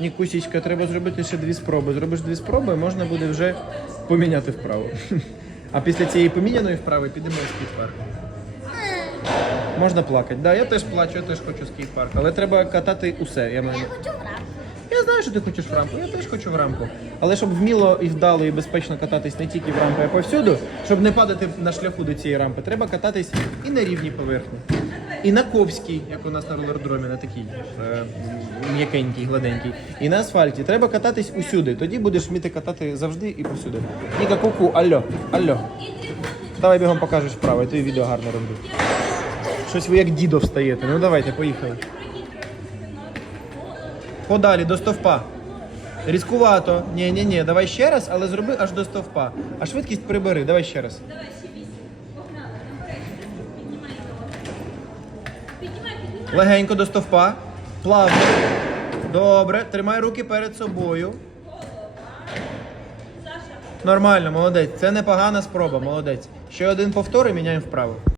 Нікусічка, треба зробити ще дві спроби. Зробиш дві спроби, можна буде вже поміняти вправу. А після цієї поміняної вправи підемо в скейт-парк. Можна плакати. Да, я теж плачу, я теж хочу скейт-парк, але треба катати усе. Я, маю... Я хочу в рамку. я знаю, що ти хочеш в рамку, я теж хочу в рамку. Але щоб вміло і вдало і безпечно кататись не тільки в рамку, а повсюду, щоб не падати на шляху до цієї рампи, треба кататись і на рівній поверхні. І на ковській, як у нас на ролердромі, на такій е, м'якенькій, гладенькій. І на асфальті. Треба кататись усюди. Тоді будеш вміти катати завжди і повсюди. Ніка, ку-ку, алло, алло. Давай бігом покажеш вправо, я тобі відео гарно роблю. Щось ви як дідо встаєте. Ну давайте, поїхали. Подалі до стовпа. Різкувато. Ні, ні, ні, давай ще раз, але зроби аж до стовпа. А швидкість прибери, давай ще раз. Легенько до стовпа. Плавно. Добре. Тримай руки перед собою. Нормально, молодець. Це непогана спроба, молодець. Ще один повтор і міняємо вправо.